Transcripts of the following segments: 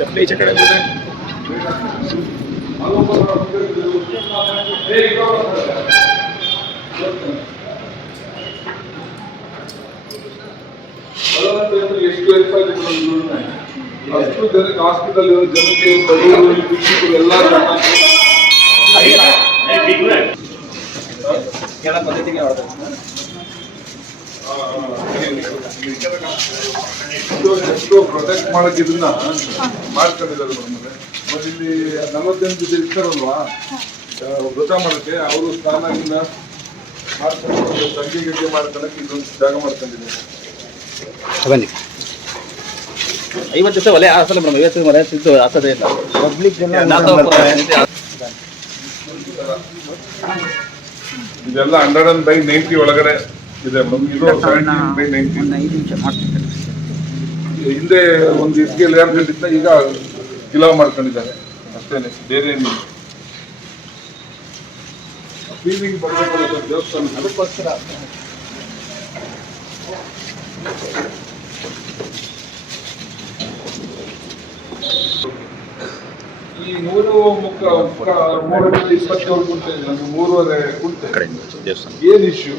ಚಪ್ಪಲಿ ಈಚೆ ಕಡೆ ಹೋದ್ರೆ ಎಷ್ಟು ಹೆಲ್ಪ್ ಆಗಿದೆ ಅಷ್ಟು ಜನಕ್ಕೆ ಹಾಸ್ಪಿಟಲ್ ಇರೋ ಜನಕ್ಕೆ ಬಡವರು ಶಿಕ್ಷಕರು ಎಲ್ಲ ಕೆಳ ಪದ್ಧತಿಗೆ ಹೊಡೆದ ಎಷ್ಟೋ ಪ್ರೊಟೆಕ್ಟ್ ಮಾಡಕ್ಕೆ ಇದನ್ನ ಮಾಡ್ಕೊಂಡಿದ್ದಾರೆ ನಮ್ಮಲ್ಲಿ ಮತ್ತೆ ಇಲ್ಲಿ ನಲವತ್ತೆಂಟು ಜನ ಇರ್ತಾರಲ್ವಾ? ಆ, ವ್ರತ ಮಾಡಕ್ಕೆ ಅವರು ಸ್ನಾನದಿಂದ ಮಾಡ್ಕೊಂಡು ತಂಗಿ ಗಂಟೆ ಮಾಡ್ಕೊಳಕ್ಕೆ ಇದೊಂದು ಜಾಗ ಮಾಡ್ಕೊಂಡಿದ್ದಾರೆ. ಬನ್ನಿ. ಐವತ್ತು ದಿವಸ ಒಲೆ ಹಾಸಲ್ಲ ಮೇಡಮ್ ಐವತ್ತು ಮನೆ ತಿಂದು ಆಸದೇ ಇಲ್ಲ. ಪಬ್ಲಿಕ್ ಜನ ಇದೆಲ್ಲ ಹಂಡ್ರೆಡ್ ಅಂಡ್ ಬೈ ನೈಂಟಿ ಒಳಗಡೆ ಇದೆ. ಮೇಡಮ್ ಇದು ಸೆವೆಂಟೀನ್ ಬೈ ನೈಂಟಿ ಒಂದು ಐದು ನಿಮಿಷ ಮಾಡ್ತೀನಿ. ಹಿಂದೆ ಒಂದು ಇಸ್ಗೆ ಲೇಯರ್ ಈಗ ಕಿಲೋ ಮಾಡ್ಕೊಂಡಿದ್ದಾರೆ. ಅಷ್ಟೇನೆ ಬೇರೆ ಏನಿಲ್ಲ. ಫೀಲಿಂಗ್ ಬರಬೇಕು ದೇವಸ್ಥಾನ. ಅದಕ್ಕೋಸ್ಕರ. ಈ ನೂರು ಮುಖ ಮೂರು ಇಪ್ಪತ್ತೇಳು ಕುಂಟೆ ಮೂರುವರೆ ಕುಂಟೆ ಏನ್ ಇಶ್ಯೂ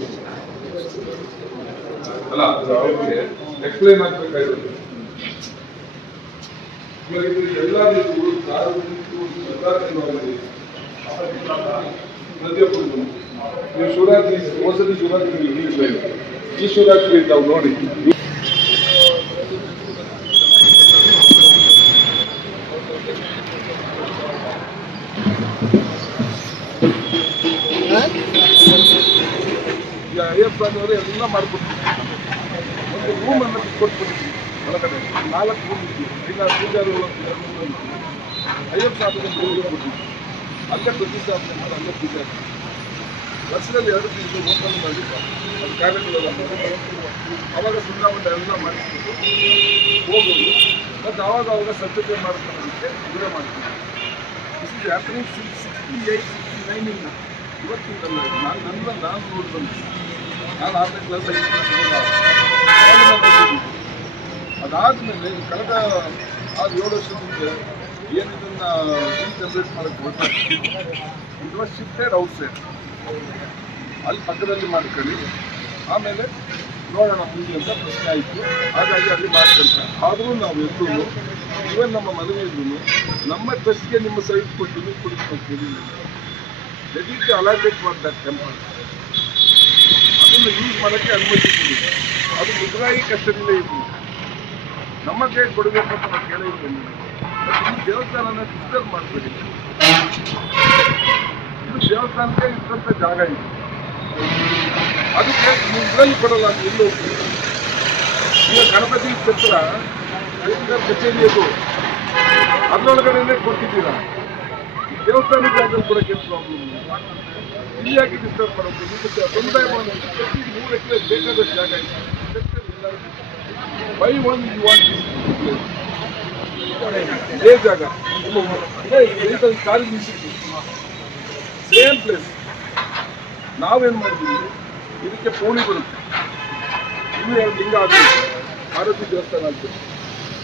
ಅಲ್ಲ ಅದು ಅವ್ರಿಗೆ ಎಕ್ಸ್ಪ್ಲೈನ್ ಆಗ್ಬೇಕಾಗಿರುತ್ತೆ. ಇವಾಗ ಇದು ಎಲ್ಲ ರೀತಿಗೂ ಸಾರ್ವಜನಿಕರು ನೀವು ಶಿವರಾತ್ರಿ ಹೋಸಲಿ ಶಿವರಾತ್ರಿ ಇಲ್ಲಿ ಈ ಶಿವರಾತ್ರಿ ನಾವು ನೋಡಿ. ಅಯ್ಯಪ್ಪ ಎಲ್ಲ ಮಾಡ್ಕೊಡ್ತೀವಿ ರೂಮ್ ಅನ್ನು ಕೊಟ್ಬಿಡ್ತೀವಿ ಒಳಗಡೆ ನಾಲ್ಕು ರೂಮ್ ಇದ್ದೀವಿ ಇಲ್ಲ ಪೂಜಾರು ಅಯ್ಯಪ್ಪ ಸ್ವಾಮಿಗೆ ರೂಮ್ ಕೊಟ್ಟಿದ್ದೀವಿ ಅಲ್ಲೇ ಪ್ರತಿಷ್ಠಾಪನೆ ಮಾಡಿ ಅಲ್ಲೇ ಪೂಜಾ ವರ್ಷದಲ್ಲಿ ಎರಡು ತಿಂಗಳು ಓಪನ್ ಮಾಡಿ ಅದು ಕಾರ್ಯಗಳೆಲ್ಲ ಅವಾಗ ಸುಂದರವಂತ ಎಲ್ಲ ಮಾಡಿಸ್ಬಿಟ್ಟು ಹೋಗೋದು. ಮತ್ತು ಅವಾಗ ಅವಾಗ ಸ್ವಚ್ಛತೆ ಮಾಡ್ಕೊಳ್ಳೋದಕ್ಕೆ ಪೂಜೆ ಮಾಡ್ತೀವಿ this is happening sixty eight sixty ಇವತ್ತಿಂದಲ್ಲ ಇದು. ನಾನು ನನ್ನ ನಾನು ನೋಡಿ ಬಂದೆ ನಾನು ಆರನೇ ಕ್ಲಾಸ್ ಐದು ಕ್ಲಾಸ್ ಅದಾದಮೇಲೆ ಕಳೆದ ಆರು ಏಳು ವರ್ಷದಿಂದ ಏನು ಇದನ್ನ ಜನರೇಟ್ ಮಾಡಕ್ಕೆ ಹೋಗ್ತಾ it was shifted outside ಅಲ್ಲಿ ಪಕ್ಕದಲ್ಲಿ ಮಾಡ್ಕೊಳ್ಳಿ. ಆಮೇಲೆ ನೋಡೋಣ ಮುಂದೆ ಅಂತ ಪ್ರಶ್ನೆ ಆಯಿತು. ಹಾಗಾಗಿ ಅಲ್ಲಿ ಮಾಡ್ಕೊಂತ ಆದರೂ ನಾವು ಎಲ್ಲರೂ ಇವನ್ ನಮ್ಮ ಮದುವೆಯಲ್ಲೂ ನಮ್ಮ ಟ್ರಸ್ಟ್ಗೆ ನಿಮ್ಮ ಸೈಟ್ ಕೊಟ್ಟು ಕೊಡಿಸ್ಕೊಳ್ತೀವಿ ಕೊಡ್ತೀವಿ ಅಲಾಟೆಡ್ ಫಾರ್ ದಟ್ ಟೆಂಪಲ್ ಅದನ್ನು ಯೂಸ್ ಮಾಡೋಕ್ಕೆ ಅನುಮತಿ ಕೊಡಿ. ಅದು ಮುಜರಾಯಿ ಕಷ್ಟದಿಂದ ಇರಲಿ ನಮ್ಮ ಕೈ ಕೊಡಬೇಕು ಅಂತ ನಾವು ಕೇಳಿದ್ವಿ ಈ ದೇವಸ್ಥಾನನ ಡಿಸ್ಟರ್ಬ್ ಮಾಡಬೇಡಿ. ಇದು ದೇವಸ್ಥಾನಕ್ಕೆ ಇದ್ದಂಥ ಜಾಗ ಇದೆ. ಅದಕ್ಕೆ ಇದರಲ್ಲಿ ಕೊಡಲ್ಲ ಅಂತ ಎಲ್ಲೋ ಈಗ ಗಣಪತಿ ಛತ್ರ ಕಚೇರಿ ಅದು. ಅದರೊಳಗಡೆನೆ ಕೊಟ್ಟಿದ್ದೀರಾ ದೇವಸ್ಥಾನಕ್ಕೆ ಅದನ್ನು ಕೂಡ ಕೊಡೋಕ್ಕೆ ಪ್ರಾಬ್ಲಮ್ ಇಲ್ಲಿ ಯಾಕೆ ಡಿಸ್ಟರ್ಬ್ ಮಾಡಬೇಕು ನಿಮಗೆ ಸಮುದಾಯ ಪ್ರತಿ ಮೂರು ಎಕರೆ ಬೇಕಾದಷ್ಟು ಜಾಗ ಇದೆ. ಬೈ ಒನ್ ಯು ವಾಂಟ್ ಇದೇ ಜಾಗ. ಕಾಲು ಸೇಮ್ ಪ್ಲೇಸ್. ನಾವೇನು ಮಾಡಿದ್ವಿ? ಇದಕ್ಕೆ ಪೋಣಿ ಬರುತ್ತೆ. ಇನ್ನೂ ಎರಡು ಲಿಂಗ ಆಗಬೇಕು ಆರೋಗ್ಯ ದೇವಸ್ಥಾನ ಅಂತ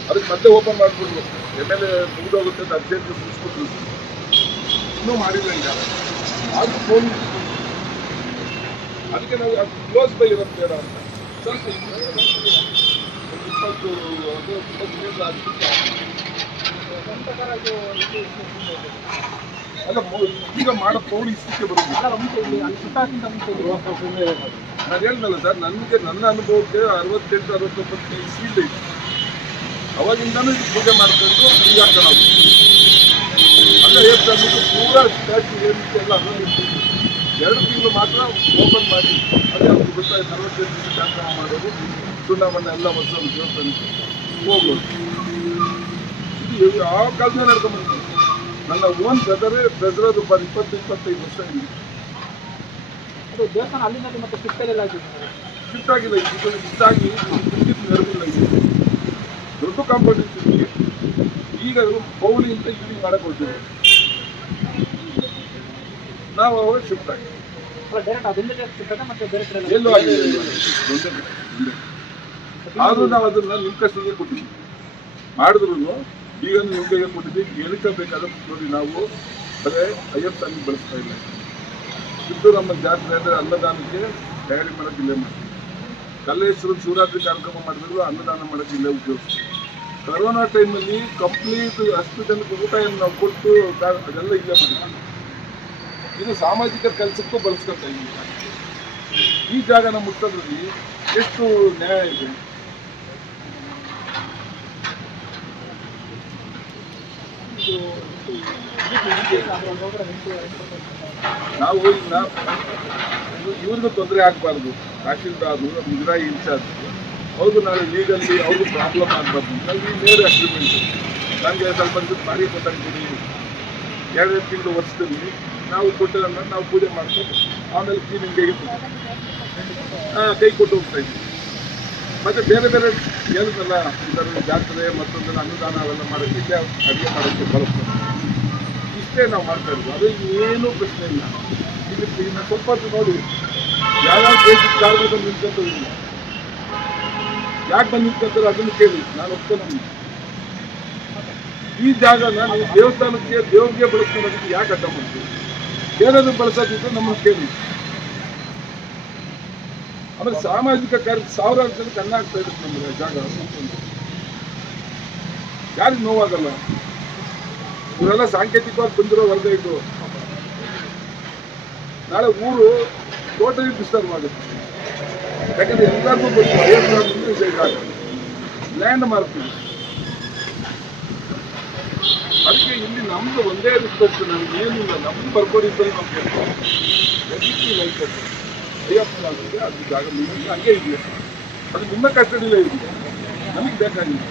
ಅದಕ್ಕೆ ಮತ್ತೆ ಓಪನ್ ಮಾಡಿಬಿಡ್ಬೇಕು. ಎಂ ಎಲ್ ಎ ಮುಗಿದೋಗುತ್ತೆ ಅಂತ ಅರ್ಜೆಂಟ್ ಮುಗಿಸ್ಬಿಟ್ರು. ಇನ್ನೂ ಮಾಡಿಲ್ಲ ಅದು ಫೋನ್. ಅದಕ್ಕೆ ನಾವು ಅದು ಕ್ಲೋಸ್ ಬೈ ಇರೋದು ಬೇಡ ಅಂತ. ಸ್ವಲ್ಪ ಇಪ್ಪತ್ತು ಅದು ಇಪ್ಪತ್ತು ಮೀಟರ್ ಆಗ್ಬಿಟ್ಟು ಅಲ್ಲ ಈಗ ಮಾಡೋ ಪೌಡಿ ಇಷ್ಟಕ್ಕೆ ಬರುವುದು ನಾನು ಹೇಳ್ದಲ್ಲ ಸರ್ ನನಗೆ ನನ್ನ ಅನುಭವಕ್ಕೆ ಅರವತ್ತೆಂಟು ಅರವತ್ತೊಂಬತ್ತು ಇಸ್ವಿಲ್ ಇತ್ತು ಅವಾಗಿಂದನೂ ಇದು ಪೂಜೆ ಮಾಡ್ಕೊಂಡು ಪೂಜಾ ನಾವು ಅಲ್ಲ ಹೇಳ್ತಾ ಪೂರಾ ಸ್ಟ್ಯಾಚು ಏನಿಲ್ಲ ಅದರಲ್ಲಿ ಎರಡು ತಿಂಗಳು ಮಾತ್ರ ಓಪನ್ ಮಾಡಿ ಅದೇ ಅವ್ರಿಗೆ ಗೊತ್ತಾಯ್ತು ಅರವತ್ತೆಂಟು ದಿವಸ ಕಾರ್ಯಕ್ರಮ ಮಾಡೋದು. ಸುಣ್ಣಬಣ್ಣ ಎಲ್ಲ ವರ್ಷ ದೇವಸ್ಥಾನಕ್ಕೆ ಹೋಗೋದು ಇದು ಯಾವ ಕಾಲದ ನಡ್ಕೊಂಡ್ಬಂದಿದೆ ನನ್ನ ಓನ್ ಬ್ರದರೇ ಬ್ರದರ್ ಒಬ್ಬ ಇಪ್ಪತ್ತು ಇಪ್ಪತ್ತೈದು ವರ್ಷ ಇದೆ ದೇವಸ್ಥಾನ ಅಲ್ಲಿಂದ ಮತ್ತೆ ಕಿತ್ತಲೆಲ್ಲ ಆಗಿದೆ ಶಿಫ್ಟ್ ಆಗಿಲ್ಲ ಇದು ಶಿಫ್ಟ್ ಆಗಿ ನೆರವಿಲ್ಲ. ದೊಡ್ಡ ಕಾಂಪೌಂಡ್ ಇದಕ್ಕೆ. ಈಗ ಬೌಲಿ ಅಂತ ಇಲ್ಲಿ ಮಾಡಕ್ ಹೊರಟಿದೆ ನಾವು ಅವಾಗ ಶಿಫ್ಟ್ ಆಗಿ ಎಲ್ಲ ಆಗಿಲ್ಲ. ಆದ್ರೂ ನಾವು ಅದನ್ನ ನಿಮ್ಮ ಕಷ್ಟಕ್ಕೆ ಕೊಟ್ಟಿದ್ವಿ. ಮಾಡಿದ್ರು ಈಗ ನಿಮಗೆ ಕೊಟ್ಟಿದ್ವಿ ಏನಕ್ಕೆ ಬೇಕಾದ ನೋಡಿ ನಾವು ಬರೇ ಅಯ್ಯಪ್ಪ ಬಳಸ್ತಾ ಇಲ್ಲ. ನಮ್ಮ ಜಾತ್ರೆ ಅಂದರೆ ಅನ್ನದಾನಕ್ಕೆ ತಯಾರಿ ಮಾಡೋದಿಲ್ಲ ಮಾಡ್ತೀವಿ. ಕಲ್ಲೇಶ್ವರ ಶಿವರಾತ್ರಿ ಕಾರ್ಯಕ್ರಮ ಮಾಡಿದ್ರು ಅನ್ನದಾನ ಮಾಡೋದಿಲ್ಲ ಉಪಯೋಗಿಸ್ತೀವಿ. ಕರೋನಾ ಟೈಮಲ್ಲಿ ಕಂಪ್ಲೀಟ್ ಅಷ್ಟು ಜನಕ್ಕೆ ಊಟ ಏನು ನಾವು ಕೊಟ್ಟು ಅದೆಲ್ಲ ಇಲ್ಲ ಇದು ಸಾಮಾಜಿಕ ಕೆಲಸಕ್ಕೂ ಬಳಸ್ಕೊಳ್ತಾ ಇದ್ದೀವಿ. ಈ ನಮ್ಮ ಮುಟ್ಟೋದ್ರಲ್ಲಿ ಎಷ್ಟು ನ್ಯಾಯ ಇದೆ? ನಾವು ಇನ್ನ ಇವ್ರಿಗೂ ತೊಂದರೆ ಆಗಬಾರ್ದು. ತಹಶೀಲ್ದಾರು ಮುಜರಾಯಿ ಇನ್ಚಾರ್ಜ್. ಅವ್ರಿಗೂ ನಾಳೆ ಲೀಗಲ್ಲಿ ಅವ್ರಿಗೂ ಪ್ರಾಬ್ಲಮ್ ಆಗಬಾರ್ದು. ಈ ನೇರ ಅಗ್ರಿಮೆಂಟ್ ನನಗೆ ಸ್ವಲ್ಪ ಬಾರಿ ಕೊಟ್ಟಂಗೆ ಕೊಡಿ ಎರಡೆರಡು ತಿಂಗಳು ವರ್ಷದಲ್ಲಿ ನಾವು ಕೊಟ್ಟಿರೋ ನಾವು ಪೂಜೆ ಮಾಡ್ಕೊಂಡು ಆಮೇಲೆ ಕ್ಲೀನಿಂಗ್ ಹಾಂ, ಕೈ ಕೊಟ್ಟು ಹೋಗ್ತಾ ಇದ್ದೀವಿ ಮತ್ತೆ ಬೇರೆ ಬೇರೆ ಹೇಳಿದ್ರಲ್ಲ ಇದರ ಜಾತ್ರೆ ಮತ್ತೊಂದೆಲ್ಲ ಅನುದಾನ ಅವೆಲ್ಲ ಮಾಡೋಕ್ಕೆ ಇಲ್ಲೇ ಅಡುಗೆ ಮಾಡೋಕ್ಕೆ ಬಳಸ್ತಾರೆ ಇಷ್ಟೇ ನಾವು ಮಾಡ್ತಾ ಇರೋದು. ಅದು ಏನೂ ಪ್ರಶ್ನೆ ಇಲ್ಲ. ಇನ್ನು ಸ್ವಲ್ಪ ನೋಡಿ. ಯಾವ್ಯಾವ ದೇಶದ ಕಾರ್ಮಿಕ ನಿಂತ ಯಾಕೆ ಬಂದಿತ್ತು ಅದನ್ನು ಕೇಳಿ ನಾನು ಒಪ್ಕೊಂಡು ಈ ಜಾಗನ ನಾನು ದೇವಸ್ಥಾನಕ್ಕೆ ದೇವ್ರಿಗೆ ಬಳಸ್ಕೊಳ್ಳೋದಕ್ಕೆ ಯಾಕೆ ಅಡ್ಡ ಮಾಡ್ತೀವಿ ಏನಾದ್ರು ಬಳಸೋದಿದ್ರೆ ನಮ್ಮನ್ನು ಕೇಳಿ ಆಮೇಲೆ ಸಾಮಾಜಿಕ ಕಾರ್ಯ ಸಾವಿರಾರು ಜನ ಅನ್ನ ಆಗ್ತಾ ಇರುತ್ತೆ ನಮಗೆ ಜಾಗ. ಯಾರಿಗೆ ನೋವಾಗಲ್ಲ. ಇವರೆಲ್ಲ ಸಾಂಕೇತಿಕವಾಗಿ ಬಂದಿರೋ ವರ್ಗ ಇದು. ನಾಳೆ ಊರು ಟೋಟಲಿ ಡಿಸ್ಟರ್ಬ್ ಆಗುತ್ತೆ ಯಾಕಂದ್ರೆ ಎಲ್ಲರಿಗೂ ಗೊತ್ತು ಐವತ್ತು ಲ್ಯಾಂಡ್ ಮಾರ್ಕ್ ಅದಕ್ಕೆ ಇಲ್ಲಿ ನಮ್ದು ಒಂದೇ ರಿಕ್ವೆಸ್ಟ್ ನಮ್ಗೆ ಏನಿಲ್ಲ ನಮ್ಗೆ ಬರ್ಕೊಡಿ ಇದ್ದಲ್ಲಿ ನಾವು ಕೇಳ್ತೀವಿ ಲೈಕ್ ಅಯ್ಯಪ್ಪ ಆಗಿದೆ ಅದು ಜಾಗ ನಿಮಗೆ ಹಂಗೆ ಇದೆಯಾ ಅದು ನಿಮ್ಮ ಕಸ್ಟಡಿಲೇ ಇದೆ. ನಮಗೆ ಬೇಕಾಗಿಲ್ಲ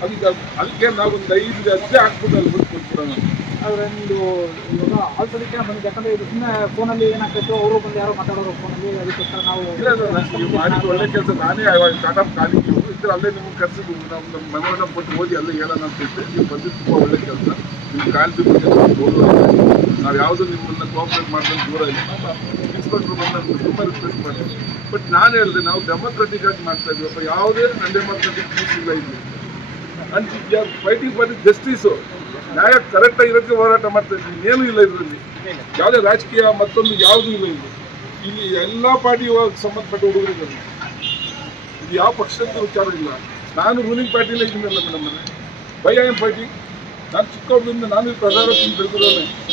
ಅದಕ್ಕೆ ಅದಕ್ಕೆ ನಾವು ಒಂದು ಐದು ಅಜ್ಜೆ ಹಾಕ್ಬಿಟ್ಟು ಅಲ್ಲಿ ಬಿಟ್ಟು ಕೊಟ್ಬಿಡೋಣ ಆದ್ರೆ ನೀವು ಇವಾಗ ಆಲ್ಸೋದಕ್ಕೆ ಬಂದು ಯಾಕಂದ್ರೆ ಇದು ಸುಮ್ಮನೆ ಫೋನಲ್ಲಿ ಏನಾಗ್ತೈತೋ ಅವರು ಬಂದು ಯಾರೋ ಮಾತಾಡೋರು ಫೋನಲ್ಲಿ ಅದಕ್ಕೋಸ್ಕರ ನಾವು ಇಲ್ಲ ನಾನು ನೀವು ಮಾಡಿದ ಒಳ್ಳೆ ಕೆಲಸ. ನಾನೇ ಟಾಟಾ ಖಾಲಿ ಕಾಲಿಗೆ ಇದ್ರೆ ಅಲ್ಲೇ ನಿಮ್ಗೆ ಕರ್ಸಿದ್ದು. ನಾವು ನಮ್ಮ ಮನವನ್ನ ಕೊಟ್ಟು ಓದಿ ಅಲ್ಲೇ ಹೇಳೋಣ ಅಂತ ಇದ್ದೆ. ನೀವು ಬಂದಿದ್ದು ತುಂಬ ಒಳ್ಳೆ ಕೆಲಸ. ನಿಮ್ಮ ನಮ್ಗೆ ನಾವು ಯಾವುದೂ ನಿಮ್ಮನ್ನ ಕೋಆಪರೇಟ್ ಮಾಡ್ಕೊಂಡು ದೂರ ಇಲ್ಲ. ಇನ್ಸ್ಪೆಕ್ಟರ್ ಬಂದು ನಮ್ಗೆ ತುಂಬ ರಿಕ್ವೆಸ್ಟ್ ಬಟ್ ನಾನು ಹೇಳಿದೆ, ನಾವು ಡೆಮೋಕ್ರೆಟಿಕ್ ಆಗಿ ಮಾಡ್ತಾ ಇದ್ದೀವಿ ಯಾವುದೇ ಡೆಮೋಕ್ರೆಟಿಕ್ ಪೀಸ್ ಇಲ್ಲ. ಇಲ್ಲಿ ಅಂಡ್ ಫೈಟಿಂಗ್ ಫಾರ್ ಜಸ್ಟಿಸು ನ್ಯಾಯ ಕರೆಕ್ಟಾಗಿ ಇರೋಕ್ಕೆ ಹೋರಾಟ ಮಾಡ್ತಾ ಇದ್ದೀವಿ ಏನೂ ಇಲ್ಲ ಇದರಲ್ಲಿ. ಯಾವುದೇ ರಾಜಕೀಯ ಮತ್ತೊಂದು ಯಾವುದೂ ಇಲ್ಲ ಇಲ್ಲಿ. ಇಲ್ಲಿ ಎಲ್ಲ ಪಾರ್ಟಿಗೆ ಸಂಬಂಧಪಟ್ಟ ಹುಡುಗರಿದ್ದಾರೆ. ಇದು ಯಾವ ಪಕ್ಷದ ವಿಚಾರ ಇಲ್ಲ. ನಾನು ರೂಲಿಂಗ್ ಪಾರ್ಟಿಲೇ ಇದ್ದೀನಲ್ಲ madam by I M party ನಾನು ಚಿಕ್ಕವರಿಂದ ನಾನು ಈ ಪ್ರಸಾರ ನಾವು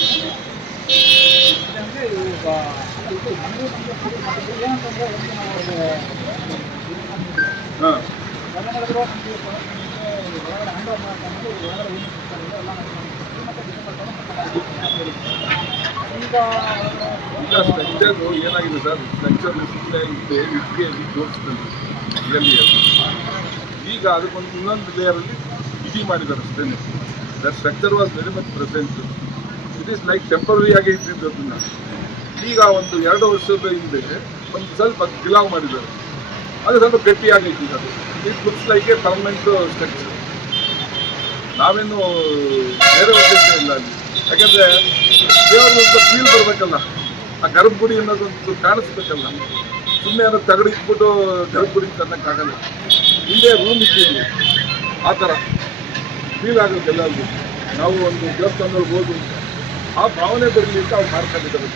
ಹಾಂ. ಈಗ ಏನಾಗಿದೆ ಸರ್? ಸ್ಟ್ರಕ್ಚರ್ ಈಗ ಅದಕ್ಕೊಂದು ಇನ್ನೊಂದು ಲೇಯರಲ್ಲಿ ಇಡಿ ಮಾಡಿದ್ದಾರೆ ಅಷ್ಟೇ that structure was very much present it is like temporary ಆಗಿ ಇದ್ದಿದ್ದು ಅದನ್ನ. ಈಗ ಒಂದು ಎರಡು ವರ್ಷದ ಹಿಂದೆ ಒಂದು ಸ್ವಲ್ಪ ಗಿಲಾವ್ ಮಾಡಿದ್ದಾರೆ. ಅದು ಸ್ವಲ್ಪ ಗಟ್ಟಿಯಾಗೈತಿ ಅದು it looks like a permanent structure ನಾವೇನು ಬೇರೆ ಉದ್ದೇಶ ಇಲ್ಲ ಅಲ್ಲಿ. ಯಾಕಂದ್ರೆ ದೇವರು ಫೀಲ್ ಬರಬೇಕಲ್ಲ. ಆ ಗರ್ಭಗುಡಿ ಅನ್ನೋದೊಂದು ಕಾಣಿಸ್ಬೇಕಲ್ಲ. ಸುಮ್ಮನೆ ಏನೋ ತಗಡು ಇಟ್ಬಿಟ್ಟು ಗರ್ಭಗುಡಿ ತನ್ನಕ್ಕಾಗಲ್ಲ. ಹಿಂದೆ ರೂಮ್ ಇತ್ತು ಆ ಥರ ಫೀಲ್ ಆಗುತ್ತೆ ಎಲ್ಲರಿಗೂ. ನಾವು ಒಂದು ದೇವಸ್ಥಾನದಲ್ಲಿ ಹೋದು ಆ ಭಾವನೆ ಬರಲಿ ಅಂತ ಅವ್ರು ಮಾಡ್ಕೊಂಡಿದ್ದಾರೆ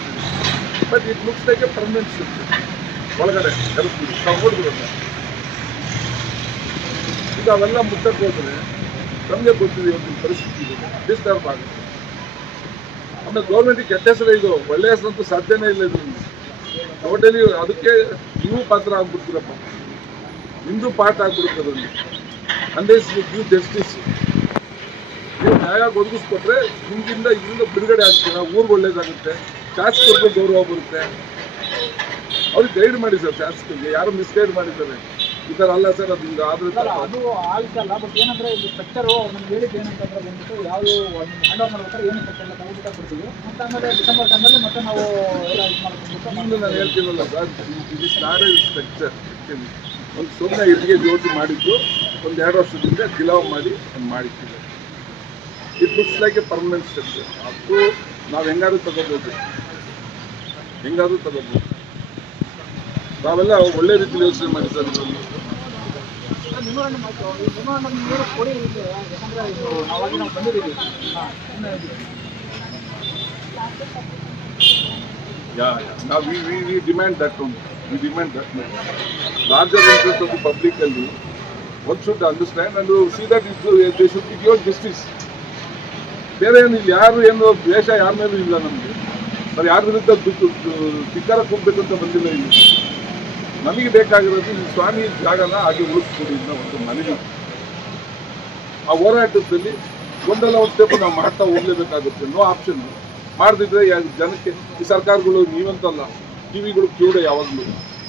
but like a permanent shift ಒಳಗಡೆ ಗರ್ಭಗುಡಿ. ನಾವು ನೋಡ್ಬಿಡೋಣ ಈಗ ಅವೆಲ್ಲ ಮುಟ್ಟಕ್ಕೆ ಹೋದ್ರೆ ನಮಗೆ ಗೊತ್ತಿದೆ ಒಂದು ಪರಿಸ್ಥಿತಿ ಡಿಸ್ಟರ್ಬ್ ಆಗುತ್ತೆ. ಆಮೇಲೆ ಗೌರ್ಮೆಂಟಿಗೆ ಕೆಟ್ಟ ಹೆಸರು ಇದು, ಒಳ್ಳೆ ಹೆಸರಂತೂ ಸಾಧ್ಯನೇ ಇಲ್ಲ ಇದರಿಂದ ಟೋಟಲಿ ಅದಕ್ಕೆ ನೀವು ಪಾತ್ರ ಆಗ್ಬಿಡ್ತೀರಪ್ಪ. ನಿಮ್ದು ಪಾಠ ಆಗ್ಬಿಡುತ್ತೆ ಅದರಲ್ಲಿ ಅಂಡೇಸ್ ಗಿವ್ ಜಸ್ಟಿಸ್ ನೀವು ನ್ಯಾಯ ಒದಗಿಸ್ಕೊಟ್ರೆ ನಿಮ್ಗಿಂದ ಇದರಿಂದ ಬಿಡುಗಡೆ ಆಗ್ತೀರ? ಊರಿಗೆ ಒಳ್ಳೇದಾಗುತ್ತೆ. ಶಾಸಕರಿಗೂ ಗೌರವ ಬರುತ್ತೆ. ಅವ್ರಿಗೆ ಗೈಡ್ ಮಾಡಿ ಸರ್ ಶಾಸಕರಿಗೆ. ಯಾರು ಮಿಸ್ಗೈಡ್ ಮಾಡಿದ್ದಾರೆ? ಈ ಥರ ಅಲ್ಲ ಸರ್ ಅದು ನಿಮ್ಗೆ ಆದ್ರೆ ಅದು ಆಯ್ತಲ್ಲ ಬಟ್ ಏನಂದ್ರೆ ಇದು ಸ್ಟ್ರಕ್ಚರು ನಮ್ಗೆ ಹೇಳಿದ್ದು ಏನಂತಂದ್ರೆ ಬಂದ್ಬಿಟ್ಟು ಯಾವುದು ಹ್ಯಾಂಡ್ ಓವರ್ ಮಾಡ್ಬೇಕಾದ್ರೆ ಏನು ಸ್ಟ್ರಕ್ಚರ್ ಎಲ್ಲ ತೆಗೆದುಬಿಟ್ಟು ಕೊಡ್ತೀವಿ. ಮತ್ತೆ ಆಮೇಲೆ ಡಿಸೆಂಬರ್ ಟೈಮಲ್ಲಿ ಮತ್ತೆ ನಾವು ಎಲ್ಲ ಇದು ಮಾಡ್ಕೊಂಡ್ಬಿಟ್ಟು ಮುಂದೆ ನಾನು ಹೇಳ್ತೀನಲ್ಲ ಸರ್ ಇದು ನಾಡೇ ಸ್ಟ್ರಕ್ಚರ್ ಒಂದು ಸುಮ್ಮನೆ ಇಟ್ಟಿಗೆ ಜೋಡಿಸಿ ಮಾಡಿದ್ದು ಒಂದು ಎರಡು ವರ್ಷದಿಂದ ಗಿಲಾವ್ ಮಾಡಿ ಮಾಡಿಟ್ಟಿದೆ it looks like a permanent structure ಅದು ನಾವು ಹೆಂಗಾದ್ರೂ ತಗೋಬೋದು. ಹೆಂಗಾದ್ರೂ ತಗೋಬೋದು. ನಾವೆಲ್ಲ ಒಳ್ಳೆ ರೀತಿಯಲ್ಲಿ ಯೋಚನೆ ಮಾಡಿ ಸರ್ ಇದರಲ್ಲಿ ನಮ್ರನ ಮಕ್ಕೋ ಈ ನಾವು ಬಂದಿರೀವಿ ಹಾ ಇನ್ನ yeah yeah. We we demand that we demand that ಮಾರ್ಜಾ ವಂತಸೋಕು ಪಬ್ಲಿಕ್ ಅಲ್ಲಿ ಒಂಚು ಅಂಡರ್‌ಸ್ಟ್ಯಾಂಡ್ ಅಂದ್ರು you see that they should give districts ಬೇರೆ ಯಾರು ಏನು ದೇಶ ಯಾರುನೇ ಇಲ್ಲ ನಮಗೆ. ಸರ್ ಯಾರು ಅಂತ ತಿಕ್ಕರ ಕುಂಪಂತ ಬಂದಿಲ್ಲ ಇಲ್ಲಿ. ನಮಗೆ ಬೇಕಾಗಿರೋದು ಈ ಸ್ವಾಮಿ ಜಾಗನ ಹಾಗೆ ಉಳಿಸ್ಕೊಡಿ ಅನ್ನೋ ಒಂದು ಮನವಿ. ಆ ಹೋರಾಟದಲ್ಲಿ ಒಂದಲ್ಲ ಒಂದು ಸ್ಟೆಪ್ ನಾವು ಮಾಡ್ತಾ ಹೋಗ್ಲೇಬೇಕಾಗುತ್ತೆ ನೋ ಆಪ್ಷನ್ ಮಾಡದಿದ್ರೆ ಜನಕ್ಕೆ, ಈ ಸರ್ಕಾರಗಳು ನೀವಂತಲ್ಲ ಟಿವಿಗಳು ಕೇಳೋ ಯಾವಾಗಲೂ.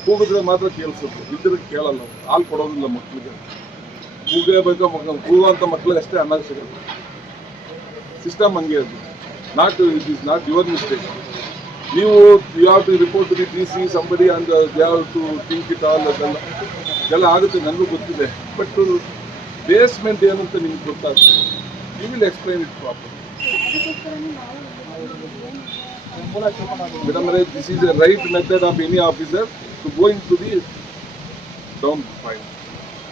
ಕೂಗಿದ್ರೆ ಮಾತ್ರ ಕೇಳಿಸುತ್ತೆ ಇದ್ರೆ ಕೇಳಲ್ಲ ಹಾಲು ಕೊಡೋದಿಲ್ಲ ಮಕ್ಕಳಿಗೆ ಕೂಗಲೇಬೇಕು ಮಕ್ಕ ಕೂಗುವಂಥ ಮಕ್ಕಳಿಗೆ ಅಷ್ಟೇ ಅನ್ನ ಸಿಗುತ್ತೆ ಸಿಸ್ಟಮ್ ಹಂಗೆ ಅದು. Not it is not your mistake ನೀವು you have to report to the D C somebody and they have to think it all ಅದೆಲ್ಲ. ಎಲ್ಲ ಆಗುತ್ತೆ, ನನಗೂ ಗೊತ್ತಿದೆ. ಬಟ್ ಬೇಸ್ಮೆಂಟ್ ಏನಂತ ನಿಮ್ಗೆ ಗೊತ್ತಾಗ್ತದೆ. You will explain it proper madam, are this is a right method of any officer to going to the down point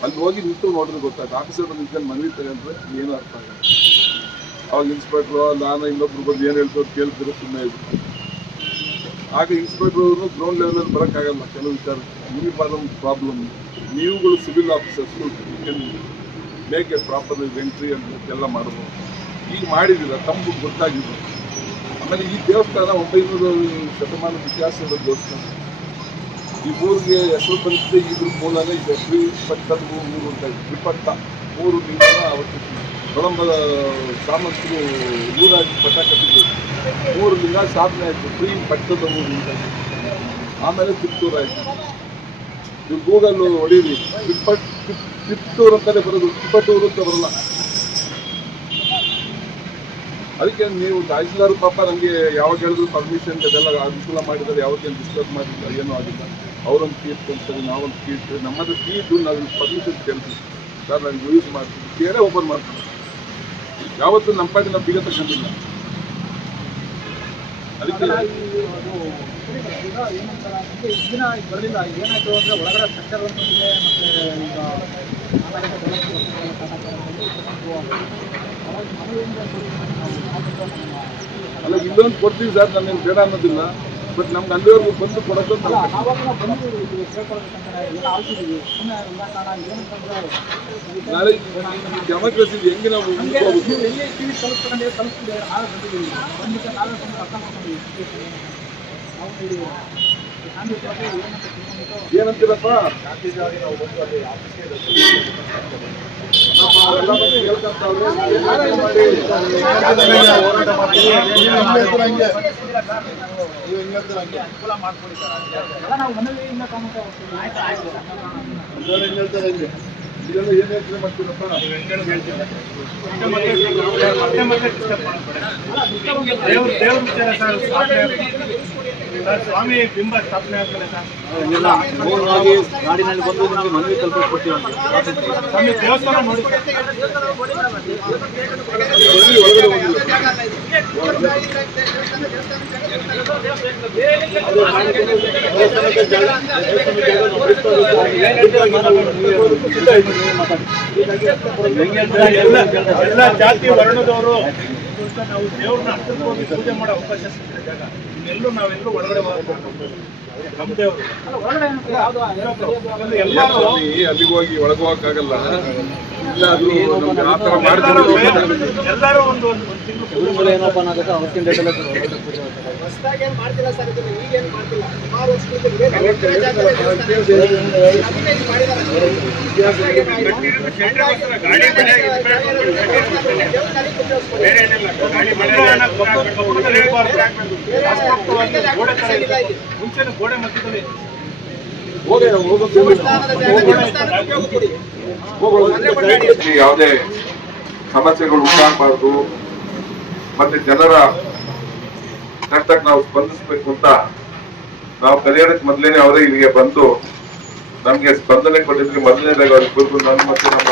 ಅಲ್ಲಿ ಹೋಗಿ ನಿಂತು ನೋಡಿದ್ರೆ ಗೊತ್ತಾಗುತ್ತೆ. ಆಫೀಸರ್ ಬಂದು ನಿಂತ್ಕೊಂಡು ಮನವಿ ತಗೊಂಡ್ರೆ ಏನು ಅರ್ಥ ಆಗುತ್ತೆ. ಅವಾಗ ಇನ್ಸ್ಪೆಕ್ಟ್ರು ನಾನು ಇನ್ನೊಬ್ರು ಬಂದು ಏನು ಹೇಳ್ತಾರೆ ಕೇಳ್ತಿರೋ ಸುಮ್ಮನೆ ಆಗ ಇನ್ಸ್ಪೆಕ್ಟರ್ ಅವರು ಗ್ರೌಂಡ್ ಲೆವೆಲಲ್ಲಿ ಬರೋಕ್ಕಾಗಲ್ಲ, ಕೆಲವು ವಿಚಾರ. ಯೂನಿಫಾರ್ಮ್ ಪ್ರಾಬ್ಲಮ್ ನೀವುಗಳು civil officers can make a proper entry ಅಂತ ಎಲ್ಲ ಮಾಡ್ಬೋದು. ಈಗ ಮಾಡಿದ್ದೀರ ತಮ್ಮ ಗೊತ್ತಾಗಿದೆ. ಆಮೇಲೆ ಈ ದೇವಸ್ಥಾನ ಒಂಬೈನೂರ ಶತಮಾನದ ಇತಿಹಾಸದ ದೇವಸ್ಥಾನ. ಈ ಊರಿಗೆ ಹೆಸರು ಬಂದಿದ್ದೆ ಇದ್ರ ಮೂಲನೇ ಇದೆ. ಶ್ರೀ ಇಪ್ಪತ್ತೂ ಮೂರು ಅಂತ ಇಪ್ಪತ್ತ ಮೂರು ನಿಮಿಷ ಅವತ್ತು ಕೊಳಂಬದ ಸಾಮಂತರು ಊರಾಗಿ ಪಟ್ಟ ಕಟ್ಟಿದ್ರು ಮೂರು ದಿನ ಸ್ಥಾಪನೆ ಆಯಿತು. ಫ್ರೀ ಪಟ್ಟದ ಊರು. ಆಮೇಲೆ ಕಿತ್ತೂರು ಆಯಿತು ನೀವು ಗೂಗಲ್ ಹೊಡೀರಿ ತಿಪ್ಪಟ್ ಕಿತ್ತೂರು ಅಂತಲೇ ಬರೋದು. ತಿಪ್ಪಟ್ಟೂರು ಅಂತ ಬರಲ್ಲ. ಅದಕ್ಕೆ ನೀವು ತಹಸೀಲ್ದಾರ್ ಪಾಪ ನನಗೆ ಯಾವಾಗ ಹೇಳಿದ್ರು ಪರ್ಮಿಷನ್ ಅದೆಲ್ಲ ಅನುಕೂಲ ಮಾಡಿದ್ದಾರೆ. ಯಾವಾಗ ಡಿಸ್ಟರ್ಬ್ ಮಾಡಿಲ್ಲ ಏನೂ ಆಗಿಲ್ಲ. ಅವರೊಂದು ಕೀಟ್ ಕೊಡ್ತಾರೆ ನಾವೊಂದು ಕೀಟ್ ನಮ್ಮದು ಕೀಟು ನಾವು ಪರ್ಮಿಷನ್ ಕೇಳ್ತೀವಿ. ಸರ್ ನಾನು ಯೂಸ್ ಮಾಡ್ತೀನಿ ಕೇಳೇ ಓಪನ್ ಮಾಡ್ತೀನಿ ಯಾವತ್ತೂ ನಮ್ಮ ಪಾಟಿ ನಾವು ಬೀಗ ತಗೊಂಡಿಲ್ಲ ಅದಕ್ಕೆ ಬರಲಿಲ್ಲ. ಏನಾಯ್ತು ಅಂದ್ರೆ ಒಳಗಡೆ ಸ್ಟ್ರಕ್ಚರ್ ಬಂದಿದೆ ಮತ್ತೆ ಅಲ್ಲ ಇಲ್ಲೊಂದು ಕೊಡ್ತೀವಿ ಸರ್ ನಾನೇನು ಬೇಡ ಅನ್ನೋದಿಲ್ಲ. ಬಟ್ ನಮ್ಗೆ ಅಲ್ಲಿವರೆಗೂ ಬಂದು ಕೊಡೋದು ನಾಳೆ ಡೆಮೋಕ್ರಸಿ ಹೆಂಗೆ ನಾವು ಏನಂತೀರಪ್ಪ? ದೇವ್ರ ದೇವ್ರ ವಿಚಾರ ಸರ್. ಸ್ವಾಮಿ ಬಿಂಬ ಸ್ಥಾಪನೆ ಆದ್ಮೇಲೆ ನಾಡಿನಲ್ಲಿ ಬಂದು ನಿಮಗೆ ಮನವಿ ಕಲ್ಪಿಸ್ಕೊಡ್ತೀವಿ ಅಂತ. ಸ್ವಾಮಿ ದೇವಸ್ಥಾನ ನೋಡಿ. ಎಲ್ಲಿ ಎಲ್ಲ ಜಾತಿ ವರ್ಣದವರು ನಾವು ದೇವ್ರನ್ನ ಹತ್ತಿರ ಹೋಗಿ ಪೂಜೆ ಮಾಡೋ ಅವಕಾಶ ಸಿಗ್ತದೆ ಜಾಗ. ಎಲ್ಲರೂ ನಾವೆಲ್ಲರೂ ಒಳಗಡೆ ಎಲ್ಲರೂ ಅಲ್ಲಿಗೆ ಹೋಗಿ ಒಳಗೆ ಹೋಗಕ್ಕಾಗಲ್ಲ ಇಲ್ಲಾದ್ರೂ ನಮ್ಗೆ ಆ ಥರ ಮಾಡ್ಕೊಂಡು ಎಲ್ಲರೂ ಒಂದು ಒಂದು ತಿಂಗಳು ಏನಪ್ಪ ಆಗುತ್ತೆ ಅವತ್ತಿನ ಡೇಟಲ್ಲೇ. ಹೊಸದಾಗಿ ಏನು ಮಾಡ್ತಿಲ್ಲ ಸರ್ ಇದನ್ನ ಈಗೇನು ಮಾಡ್ತಿಲ್ಲ ಸುಮಾರು ಆಯ್ತು? ಗಾಡಿ ಮಧ್ಯದಲ್ಲಿ ಹೋಗಿ ಹೋಗೋದು ದೇವಸ್ಥಾನದ ಉಪಯೋಗ ಕೊಡಿ. ಹೋಗೋದು ಯಾವುದೇ ಸಮಸ್ಯೆಗಳು ಉಂಟಾಗಬಾರ್ದು ಮತ್ತೆ ಜನರ ಕಷ್ಟಕ್ಕೆ ನಾವು ಸ್ಪಂದಿಸ್ಬೇಕು ಅಂತ ನಾವು ಕಲಿಯೋದಕ್ಕೆ ಮೊದಲೇನೆ ಅವರೇ ಇಲ್ಲಿಗೆ ಬಂದು ನಮಗೆ ಸ್ಪಂದನೆ ಕೊಟ್ಟಿದ್ರಿ. ಮೊದಲನೇದಾಗಿ ಕುರಿತು ನನ್ನ ಮತ್ತೆ ನಮ್ಮ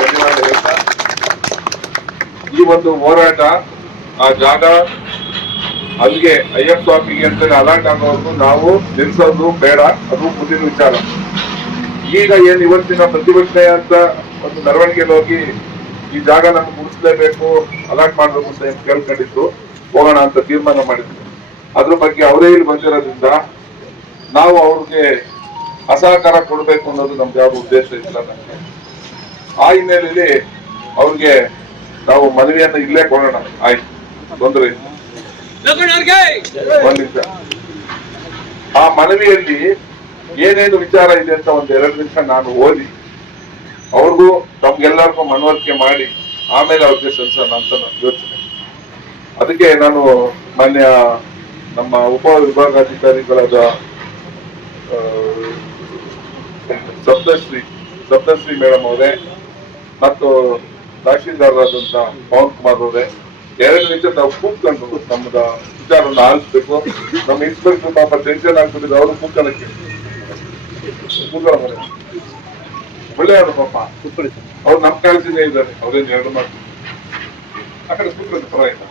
ಧನ್ಯವಾದ ಈ ಒಂದು ಹೋರಾಟ, ಆ ಜಾಗ ಅಲ್ಲಿಗೆ ಅಯ್ಯಪ್ಪ ಸ್ವಾಮಿಗೆ ಅಂತ ಅಲಾಟ್ ಆಗೋವರೆಗೂ ನಾವು ನಿಲ್ಸೋದು ಬೇಡ. ಅದು ಮುಂದಿನ ವಿಚಾರ. ಈಗ ಏನ್ ಇವತ್ತಿನ ಪ್ರತಿಭಟನೆ ಅಂತ ಒಂದು ಮೆರವಣಿಗೆಯಲ್ಲಿ ಹೋಗಿ ಈ ಜಾಗ ನಮ್ಗೆ ಮುಗಿಸ್ಲೇಬೇಕು, ಅಲಾಟ್ ಮಾಡಬೇಕು ಅಂತ ಕೇಳ್ಕೊಂಡಿದ್ದು ಹೋಗೋಣ ಅಂತ ತೀರ್ಮಾನ ಮಾಡಿದ್ರು. ಅದ್ರ ಬಗ್ಗೆ ಅವರೇ ಇಲ್ಲಿ ಬಂದಿರೋದ್ರಿಂದ ನಾವು ಅವ್ರಿಗೆ ಅಸಹಕಾರ ಕೊಡ್ಬೇಕು ಅನ್ನೋದು ನಮ್ಗೆ ಯಾವ ಉದ್ದೇಶ ಇಲ್ಲ ನಮ್ಗೆ. ಆ ಹಿನ್ನೆಲೆಯಲ್ಲಿ ಅವ್ರಿಗೆ ನಾವು ಮನವಿಯನ್ನು ಇಲ್ಲೇ ಕೊಡೋಣ. ಆಯ್ತು. ತೊಂದರೆ ಒಂದ್ ನಿಮಿಷ ಆ ಮನವಿಯಲ್ಲಿ ಏನೇನು ವಿಚಾರ ಇದೆ ಅಂತ ಒಂದ್ ಎರಡು ನಿಮಿಷ ನಾನು ಓದಿ ಅವ್ರಿಗೂ ತಮ್ಗೆಲ್ಲರಿಗೂ ಮನವರಿಕೆ ಮಾಡಿ ಆಮೇಲೆ ಅವ್ರಿಗೆ ಸಲ್ಲಿಸೋಣ ಅಂತ ನಾನು ಯೋಚನೆ. ಅದಕ್ಕೆ ನಾನು ಮಾನ್ಯ ನಮ್ಮ ಉಪ ವಿಭಾಗಾಧಿಕಾರಿಗಳಾದ ಸಪ್ತಶ್ರೀ ಸಪ್ತಶ್ರೀ ಮೇಡಮ್ ಅವರೇ ಮತ್ತು ತಹಶೀಲ್ದಾರರಾದಂತ ಪವನ್ ಕುಮಾರ್ ಅವರೇ ಎರಡು ನಿಮಿಷ ನಾವು ಕೂತ್ಕೊಂಡು ನಮ್ಮದ ವಿಚಾರವನ್ನು ಆಲಿಸ್ಬೇಕು. ನಮ್ಮ ಇನ್ಸ್ಪೆಕ್ಟರ್ ಪಾಪ ಟೆನ್ಷನ್ ಆಗ್ಬಿಟ್ಟಿದೆ ಅವರು ಕೂತ್ಕೊಳ್ಳಕ್ಕೆ. ಕೂತ್ಕೊಳ್ಳ ಒಳ್ಳೆಯವರು ಪಾಪ. ಅವ್ರು ನಮ್ಮ ಕಾಲೇಜಿನೇ ಇದ್ದಾರೆ ಅವ್ರೇನು ಎರಡು ಮಾತು. ಆ ಕಡೆ ಕೂತ್ಕೊಂಡು ಪರವಾಗಿಲ್ಲ.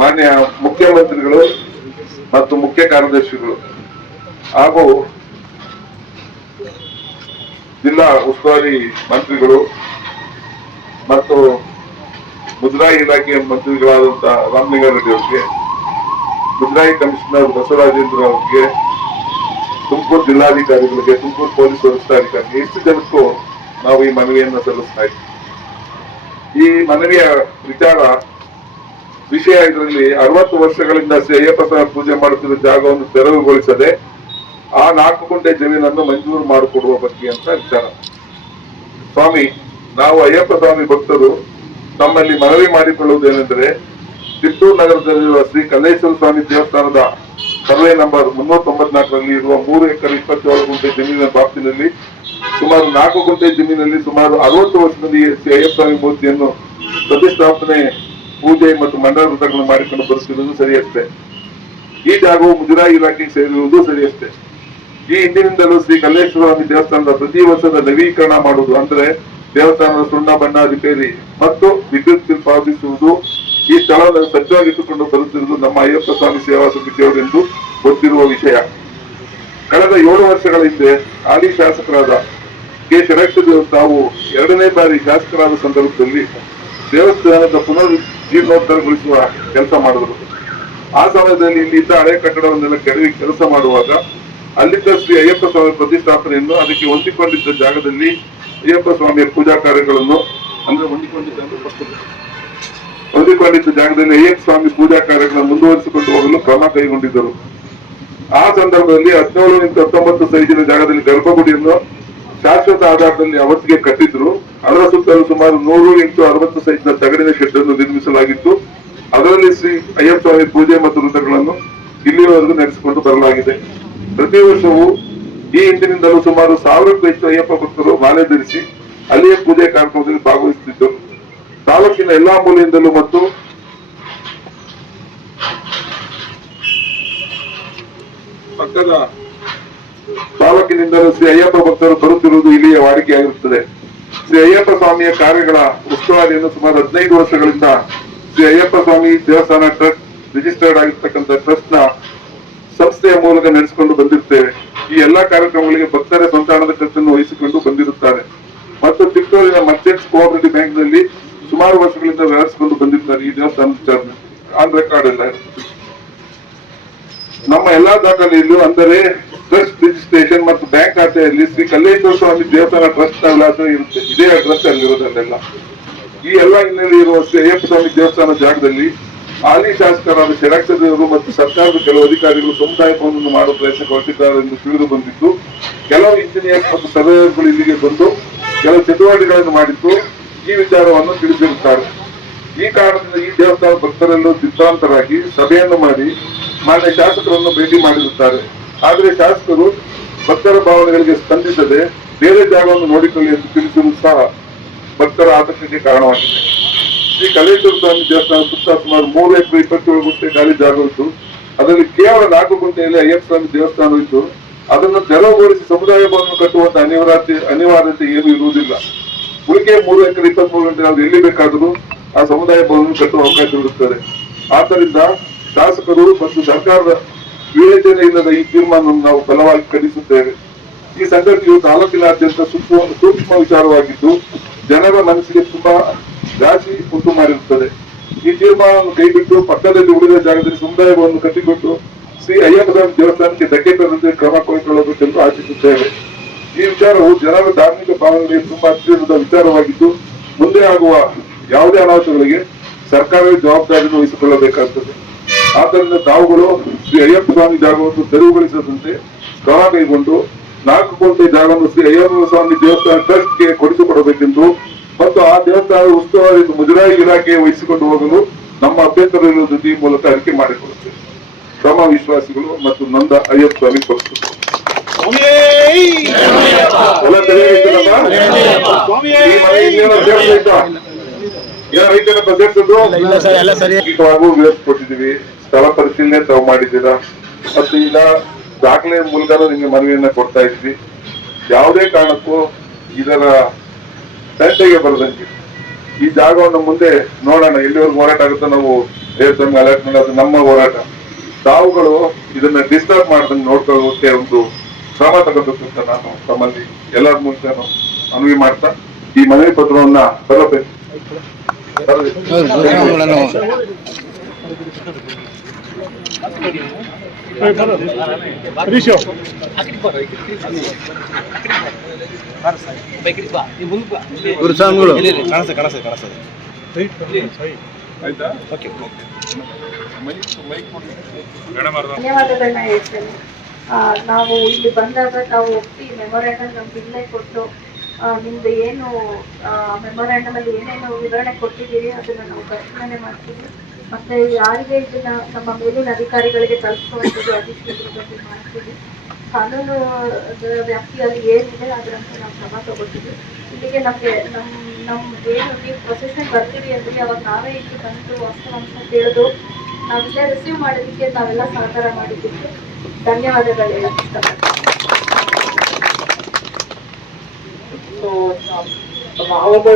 ಮಾನ್ಯ ಮುಖ್ಯಮಂತ್ರಿಗಳು ಮತ್ತು ಮುಖ್ಯ ಕಾರ್ಯದರ್ಶಿಗಳು ಹಾಗೂ ಜಿಲ್ಲಾ ಉಸ್ತುವಾರಿ ಮಂತ್ರಿಗಳು ಮತ್ತು ಮುಜರಾಯಿ ಇಲಾಖೆಯ ಮಂತ್ರಿಗಳಾದಂತಹ ರಾಮಲಿಂಗಾರೆಡ್ಡಿ ಅವರಿಗೆ, ಮುಜರಾಯಿ ಕಮಿಷನರ್ ಬಸವರಾಜೇಂದ್ರ ಅವರಿಗೆ, ತುಮಕೂರು ಜಿಲ್ಲಾಧಿಕಾರಿಗಳಿಗೆ, ತುಮಕೂರು ಪೊಲೀಸ್ ವರಿಷ್ಠಾಧಿಕಾರಿಗೆ, ಇಷ್ಟು ಜನಕ್ಕೂ ನಾವು ಈ ಮನವಿಯನ್ನು ಸಲ್ಲಿಸ್ತಾ ಇದ್ದೀವಿ. ಈ ಮನವಿಯ ವಿಚಾರ ವಿಷಯ ಇದರಲ್ಲಿ ಅರವತ್ತು ವರ್ಷಗಳಿಂದ ಶ್ರೀ ಅಯ್ಯಪ್ಪ ಪೂಜೆ ಮಾಡುತ್ತಿರುವ ಜಾಗವನ್ನು ತೆರವುಗೊಳಿಸದೆ ಆ ನಾಲ್ಕು ಗುಂಟೆ ಜಮೀನನ್ನು ಮಂಜೂರು ಮಾಡಿಕೊಡುವ ಬಗ್ಗೆ ಅಂತ ವಿಚಾರ. ಸ್ವಾಮಿ, ನಾವು ಅಯ್ಯಪ್ಪ ಸ್ವಾಮಿ ಭಕ್ತರು ತಮ್ಮಲ್ಲಿ ಮನವಿ ಮಾಡಿಕೊಳ್ಳುವುದೇನೆಂದರೆ ಚಿತ್ತೂರು ನಗರದಲ್ಲಿರುವ ಶ್ರೀ ಕಲ್ಲೇಶ್ವರ ಸ್ವಾಮಿ ದೇವಸ್ಥಾನದ ಸರ್ವೆ ನಂಬರ್ ಮುನ್ನೂರ ತೊಂಬತ್ನಾಲ್ಕರಲ್ಲಿ ಇರುವ ಮೂರು ಎಕರೆ ಇಪ್ಪತ್ತೇಳು ಗುಂಟೆ ಜಮೀನಿನ ವ್ಯಾಪ್ತಿನಲ್ಲಿ ಸುಮಾರು ನಾಲ್ಕು ಗುಂಟೆ ಜಮೀನಲ್ಲಿ ಸುಮಾರು ಅರವತ್ತು ವರ್ಷದಲ್ಲಿ ಶ್ರೀ ಅಯ್ಯಪ್ಪಸ್ವಾಮಿ ಮೂರ್ತಿಯನ್ನು ಪ್ರತಿಷ್ಠಾಪನೆ, ಪೂಜೆ ಮತ್ತು ಮಂಡಲ ವೃತಗಳನ್ನು ಮಾಡಿಕೊಂಡು ಬರುತ್ತಿರುವುದು ಸರಿಯಷ್ಟೇ. ಈ ಜಾಗವು ಮುಜರಾಯಿ ಇಲಾಖೆಗೆ ಸೇರಿರುವುದು ಸರಿಯಷ್ಟೇ. ಈ ಹಿಂದಿನಿಂದಲೂ ಶ್ರೀ ಕಲ್ಲೇಶ್ವರ ಸ್ವಾಮಿ ದೇವಸ್ಥಾನದ ಪ್ರತಿ ವರ್ಷದ ನವೀಕರಣ ಮಾಡುವುದು ಅಂದ್ರೆ ದೇವಸ್ಥಾನದ ಸುಣ್ಣ ಬಣ್ಣ ರಿಪೇರಿ ಮತ್ತು ವಿದ್ಯುತ್ ಬಿಲ್ ಪಾವತಿಸುವುದು ಈ ಸ್ಥಳವನ್ನು ಸಜ್ಜಾಗಿಟ್ಟುಕೊಂಡು ಬರುತ್ತಿರುವುದು ನಮ್ಮ ಅಯ್ಯಪ್ಪ ಸ್ವಾಮಿ ಸೇವಾ ಸಮಿತಿಯವರೆಂದು ಗೊತ್ತಿರುವ ವಿಷಯ. ಕಳೆದ ಏಳು ವರ್ಷಗಳ ಹಿಂದೆ ಹಾಲಿ ಶಾಸಕರಾದ ಕೆ. ಶರಕ್ಷದೇವ್ ತಾವು ಎರಡನೇ ಬಾರಿ ಶಾಸಕರಾದ ಸಂದರ್ಭದಲ್ಲಿ ದೇವಸ್ಥಾನದ ಪುನರ್ ಜೀರ್ಣೋದ್ಧಾರಗೊಳಿಸುವ ಕೆಲಸ ಮಾಡಿದರು. ಆ ಸಮಯದಲ್ಲಿ ಇಲ್ಲಿ ಇದ್ದ ಹಳೆ ಕಟ್ಟಡವನ್ನೆಲ್ಲ ಕೆಡವಿ ಕೆಲಸ ಮಾಡುವಾಗ ಅಲ್ಲಿದ್ದ ಶ್ರೀ ಅಯ್ಯಪ್ಪ ಸ್ವಾಮಿ ಪ್ರತಿಷ್ಠಾಪನೆಯನ್ನು ಅದಕ್ಕೆ ಹೊಂದಿಕೊಂಡಿದ್ದ ಜಾಗದಲ್ಲಿ ಅಯ್ಯಪ್ಪ ಸ್ವಾಮಿಯ ಪೂಜಾ ಕಾರ್ಯಗಳನ್ನು ಅಂದ್ರೆ ಹೊಂದಿಕೊಂಡಿದ್ದ ಹೊಂದಿಕೊಂಡಿದ್ದ ಜಾಗದಲ್ಲಿ ಅಯ್ಯಪ್ಪ ಸ್ವಾಮಿ ಪೂಜಾ ಕಾರ್ಯಗಳನ್ನು ಮುಂದುವರಿಸಿಕೊಂಡು ಹೋಗಲು ಕ್ರಮ ಕೈಗೊಂಡಿದ್ದರು. ಆ ಸಂದರ್ಭದಲ್ಲಿ ಹದಿನೇಳು ಇಂಟು ಹತ್ತೊಂಬತ್ತು ಸೈಜಿನ ಜಾಗದಲ್ಲಿ ಗರ್ಭಗುಡಿಯನ್ನು ಶಾಶ್ವತ ಆಧಾರದಲ್ಲಿ ಅವತ್ತಿಗೆ ಕಟ್ಟಿದ್ರು. ಅದರ ಸುತ್ತಲೂ ಸುಮಾರು ನೂರು ಇಂಟು ಅರವತ್ತು ಸೈಜ್ನ ತಗಡಿನ ಶೆಡ್ ಅನ್ನು ನಿರ್ಮಿಸಲಾಗಿತ್ತು. ಅದರಲ್ಲಿ ಶ್ರೀ ಅಯ್ಯಪ್ಪ ಪೂಜೆ ಮತ್ತು ವೃತ್ತಗಳನ್ನು ಇಲ್ಲಿಯವರೆಗೂ ನಡೆಸಿಕೊಂಡು ಬರಲಾಗಿದೆ. ಪ್ರತಿ ವರ್ಷವೂ ಈ ಹಿಂದಿನಿಂದಲೂ ಸುಮಾರು ಸಾವಿರಕ್ಕೂ ಹೆಚ್ಚು ಅಯ್ಯಪ್ಪ ಭಕ್ತರು ಮಾಲೆ ಧರಿಸಿ ಅಲ್ಲಿಯೇ ಪೂಜೆ ಕಾರ್ಯಕ್ರಮದಲ್ಲಿ ಭಾಗವಹಿಸುತ್ತಿದ್ದರು. ತಾಲೂಕಿನ ಎಲ್ಲಾ ಮೂಲೆಯಿಂದಲೂ ಮತ್ತು ಪಕ್ಕದ ತಾಲೂಕಿನಿಂದಲೂ ಶ್ರೀ ಅಯ್ಯಪ್ಪ ಭಕ್ತರು ಬರುತ್ತಿರುವುದು ಇಲ್ಲಿಯ ವಾಡಿಕೆಯಾಗಿರುತ್ತದೆ. ಶ್ರೀ ಅಯ್ಯಪ್ಪ ಸ್ವಾಮಿಯ ಕಾರ್ಯಗಳ ಉಸ್ತುವಾರಿಯನ್ನು ಸುಮಾರು ಹದಿನೈದು ವರ್ಷಗಳಿಂದ ಶ್ರೀ ಅಯ್ಯಪ್ಪ ಸ್ವಾಮಿ ದೇವಸ್ಥಾನ ಟ್ರಸ್ಟ್ ರಿಜಿಸ್ಟರ್ಡ್ ಆಗಿರ್ತಕ್ಕಂಥ ಟ್ರಸ್ಟ್ನ ಸಂಸ್ಥೆಯ ಮೂಲಕ ನಡೆಸಿಕೊಂಡು ಬಂದಿರುತ್ತೇವೆ. ಈ ಎಲ್ಲಾ ಕಾರ್ಯಕ್ರಮಗಳಿಗೆ ಭಕ್ತರ ಸಂತಾನದ ಖರ್ಚನ್ನು ವಹಿಸಿಕೊಂಡು ಬಂದಿರುತ್ತಾರೆ. ಮತ್ತು ಚಿಕ್ಕೋರಿನ ಮರ್ಚೆಂಟ್ಸ್ ಕೋಆಪರೇಟಿವ್ ಬ್ಯಾಂಕ್ನಲ್ಲಿ ಸುಮಾರು ವರ್ಷಗಳಿಂದ ವ್ಯವಹರಿಸಿಕೊಂಡು ಬಂದಿರ್ತಾರೆ ಈ ದೇವಸ್ಥಾನದ ವಿಚಾರ ಆನ್ ರೆಕಾರ್ಡ್ ಎಲ್ಲ ನಮ್ಮ ಎಲ್ಲಾ ದಾಖಲೆಯಲ್ಲೂ ಅಂದರೆ ಟ್ರಸ್ಟ್ ರಿಜಿಸ್ಟ್ರೇಷನ್ ಮತ್ತು ಬ್ಯಾಂಕ್ ಖಾತೆಯಲ್ಲಿ ಶ್ರೀ ಕಲ್ಲೇಶ್ವರ ಸ್ವಾಮಿ ದೇವಸ್ಥಾನ ಟ್ರಸ್ಟ್ ವಿಳಾಸ ಇರುತ್ತೆ. ಇದೇ ಅಡ್ರೆಸ್ ಅಲ್ಲಿರೋದನ್ನೆಲ್ಲ ಈ ಎಲ್ಲ ಹಿನ್ನೆಲೆ ಇರುವ ಅಯ್ಯಪ್ಪ ಸ್ವಾಮಿ ದೇವಸ್ಥಾನ ಜಾಗದಲ್ಲಿ ಹಾಲಿ ಶಾಸಕರಾದ ಶರಾಕ್ಷದೇವರು ಮತ್ತು ಸರ್ಕಾರದ ಕೆಲವು ಅಧಿಕಾರಿಗಳು ಸಮುದಾಯ ಭವನವನ್ನು ಮಾಡುವ ಪ್ರಯತ್ನ ಹೊರಟಿದ್ದಾರೆ ಎಂದು ತಿಳಿದು ಬಂದಿದ್ದು ಕೆಲವು ಇಂಜಿನಿಯರ್ ಮತ್ತು ಸರ್ವೇಯರ್ಗಳು ಇಲ್ಲಿಗೆ ಬಂದು ಕೆಲವು ಚಟುವಟಿಕೆಗಳನ್ನು ಮಾಡಿದ್ದು ಈ ವಿಚಾರವನ್ನು ತಿಳಿಸಿರುತ್ತಾರೆ. ಈ ಕಾರಣದಿಂದ ಈ ದೇವಸ್ಥಾನ ಭಕ್ತರೆಲ್ಲೂ ಸಿದ್ಧಾಂತರಾಗಿ ಸಭೆಯನ್ನು ಮಾಡಿ ಮಾನ್ಯ ಶಾಸಕರನ್ನು ಭೇಟಿ ಮಾಡಿರುತ್ತಾರೆ. ಆದರೆ ಶಾಸಕರು ಭಕ್ತರ ಭಾವನೆಗಳಿಗೆ ಸ್ಪಂದಿಸದೆ ಬೇರೆ ಜಾಗವನ್ನು ನೋಡಿಕೊಳ್ಳಿ ಎಂದು ತಿಳಿಸಲು ಸಹ ಭಕ್ತರ ಆತಂಕಕ್ಕೆ ಕಾರಣವಾಗಿದೆ. ಶ್ರೀ ಕಲೇಶ್ವರ ಸ್ವಾಮಿ ದೇವಸ್ಥಾನ ಸುತ್ತ ಸುಮಾರು ಮೂರು ಎಕರೆ, ಇಪ್ಪತ್ತೇಳು ಗುಂಟೆ ಖಾಲಿ ಜಾಗವಿತ್ತು ಅದರಲ್ಲಿ ಕೇವಲ ನಾಲ್ಕು ಗುಂಟೆಯಲ್ಲಿ ಅಯ್ಯಪ್ಪ ಸ್ವಾಮಿ ದೇವಸ್ಥಾನವಿತ್ತು ಅದನ್ನು ತೆರವುಗೊಳಿಸಿ ಸಮುದಾಯ ಭವನ ಕಟ್ಟುವಂತ ಅನಿವಾರ್ಯತೆ ಅನಿವಾರ್ಯತೆ ಏನು ಇರುವುದಿಲ್ಲ. ಉಳಿಕೆ ಮೂರು ಎಕರೆ, ಇಪ್ಪತ್ಮೂರು ಗಂಟೆ ನಾವು ಎಲ್ಲಿ ಬೇಕಾದರೂ ಆ ಸಮುದಾಯ ಭವನ ಕಟ್ಟುವ ಅವಕಾಶ ಇರುತ್ತದೆ ಆದ್ದರಿಂದ ಶಾಸಕರು ಮತ್ತು ಸರ್ಕಾರದ ವಿವೇಚನೆ ಇಲ್ಲದ ಈ ತೀರ್ಮಾನವನ್ನು ನಾವು ಬಲವಾಗಿ ಖಂಡಿಸುತ್ತೇವೆ. ಈ ಸಂಗತಿಯು ತಾಲೂಕಿನಾದ್ಯಂತ ಸೂಕ್ಷ್ಮ ವಿಚಾರವಾಗಿದ್ದು, ಜನರ ಮನಸ್ಸಿಗೆ ತುಂಬಾ ಜಾಸ್ತಿ ಉಂಟು ಮಾಡಿರುತ್ತದೆ. ಈ ತೀರ್ಮಾನವನ್ನು ಕೈಬಿಟ್ಟು ಪಕ್ಕದಲ್ಲಿ ಉಳಿದ ಜಾಗದಲ್ಲಿ ಸಮುದಾಯವನ್ನು ಕಟ್ಟಿಕೊಟ್ಟು ಶ್ರೀ ಅಯ್ಯಪ್ಪ ಸ್ವಾಮಿ ದೇವಸ್ಥಾನಕ್ಕೆ ಧಕ್ಕೆ ತರದಂತೆ ಕ್ರಮ ಕೈಗೊಳ್ಳಬೇಕೆಂದು ಆಶಿಸುತ್ತೇವೆ. ಈ ವಿಚಾರವು ಜನರ ಧಾರ್ಮಿಕ ಭಾವನೆಗೆ ತುಂಬಾ ಹತ್ತಿರದ ವಿಚಾರವಾಗಿದ್ದು, ಮುಂದೆ ಆಗುವ ಯಾವುದೇ ಅನಾಹುತಗಳಿಗೆ ಸರ್ಕಾರವೇ ಜವಾಬ್ದಾರಿಯನ್ನು ವಹಿಸಿಕೊಳ್ಳಬೇಕಾಗುತ್ತದೆ ಆದ್ದರಿಂದ ತಾವುಗಳು ಶ್ರೀ ಅಯ್ಯಪ್ಪ ಸ್ವಾಮಿ ಜಾಗವನ್ನು ತೆರವುಗೊಳಿಸದಂತೆ ಕ್ರಮ ಕೈಗೊಂಡು ನಾಲ್ಕು ಕೋಟಿ ಜಾಗವನ್ನು ಶ್ರೀ ಅಯ್ಯಪ್ಪ ಸ್ವಾಮಿ ದೇವಸ್ಥಾನ ಟ್ರಸ್ಟ್ಗೆ ಕೊಡಿಸಿಕೊಡಬೇಕೆಂದು ಮತ್ತು ಆ ದೇವಸ್ಥಾನದ ಉಸ್ತುವಾರಿ ಮುಜರಾಯಿ ಇಲಾಖೆ ವಹಿಸಿಕೊಂಡು ಹೋಗಲು ನಮ್ಮ ಅಭ್ಯಂತರ ಇರುವುದು ಈ ಮೂಲಕ ಅರಿಕೆ ಮಾಡಿಕೊಡುತ್ತೇವೆ ಕ್ರಮ ವಿಶ್ವಾಸಿಗಳು ಮತ್ತು ನಂದ ಅಯ್ಯಪ್ಪ ಸ್ವಾಮಿ ಕೊಡಿಸುತ್ತಾರೆ ಎಲ್ಲ ಸರಿಯಾಗಿತ್ತಲ್ಲಮ್ಮ? ಈ ಮನೆ ಸ್ಥಳ ಪರಿಶೀಲನೆ ತಾವು ಮಾಡಿದ್ದೀರಾ ಮತ್ತು ಈಗ ದಾಖಲೆ ಮೂಲಕ ನಿಮಗೆ ಮನವಿಯನ್ನ ಕೊಡ್ತಾ ಇದ್ವಿ ಯಾವುದೇ ಕಾರಣಕ್ಕೂ ಇದರ ತಂಟೆಗೆ ಬರದಂಗೆ ಈ ಜಾಗವನ್ನು ಮುಂದೆ ನೋಡೋಣ ಎಲ್ಲಿವರೆಗೂ ಹೋರಾಟ ಆಗುತ್ತೋ ನಾವು ದೇವಸ್ಥಾನ ಅಲರ್ಟ್ ಮಾಡೋದು ನಮ್ಮ ಹೋರಾಟ ತಾವುಗಳು ಇದನ್ನ ಡಿಸ್ಟರ್ಬ್ ಮಾಡ್ದಂಗೆ ನೋಡ್ಕೊಳ್ಳೋಕೆ ಒಂದು ಕ್ರಮ ತಗೋಬೇಕು ಅಂತ ನಾನು ತಮ್ಮಲ್ಲಿ ಎಲ್ಲರ ಮೂಲಕ ಮನವಿ ಮಾಡ್ತಾ ಈ ಮನವಿ ಪತ್ರವನ್ನ ತರಬೇಕು ಗುರುಸ್ವಾಮಿಗಳು. ಆಯ್ತಾ? Okay okay. ಕೊಡಿ. ಧನ್ಯವಾದಗಳನ್ನ ಹೇಳ್ತೇನೆ. ನಾವು ಇಲ್ಲಿ ಬಂದಾಗ ನಾವು ಒಪ್ಪಿ ಮೆಮೊರಾಂಡಮ್ ನಮ್ಗೆ ಇಲ್ಲೇ ಕೊಟ್ಟು ನಿಮ್ದು ಏನು ಮೆಮೊರಾಂಡಮ್ ಅಲ್ಲಿ ಏನೇನು ವಿವರಣೆ ಕೊಟ್ಟಿದ್ದೀರಿ ಅದನ್ನ ನಾವು ಪರಿಶೀಲನೆ ಮಾಡ್ತೀವಿ. ಮತ್ತೆ ಯಾರಿಗೆ ಇದನ್ನ ನಮ್ಮ ಮೇಲಿನ ಅಧಿಕಾರಿಗಳಿಗೆ ತಲುಪಿಸುವಂಥದ್ದು ಬಗ್ಗೆ ಮಾಡ್ತೀವಿ ಕಾನೂನು ವ್ಯಾಪ್ತಿಯಲ್ಲಿ ಏನಿದೆ, ಅದರಂತೆ ನಾವು ಕ್ರಮ ತಗೋತೀವಿ ಇಲ್ಲಿಗೆ ನಮಗೆ ನಮ್ಮ ನಮ್ಮ ಏನು, ನೀವು ಪ್ರೊಸೆಷನ್ ಬರ್ತೀವಿ ಅಂದರೆ, ಅವಾಗ ನಾವೇ ಇಲ್ಲಿ ಬಂದು ವಾಸ್ತವಾಂಶ ತಿಳಿದು ನಾವಿಲ್ಲೇ ರಿಸೀವ್ ಮಾಡೋದಕ್ಕೆ ನಾವೆಲ್ಲ ಸಹಕಾರ ಮಾಡಿದ್ದೀವಿ ಧನ್ಯವಾದಗಳು ಹೇಳಿ ಇಷ್ಟಪಡ್ತೀನಿ. ನಮ್ಮ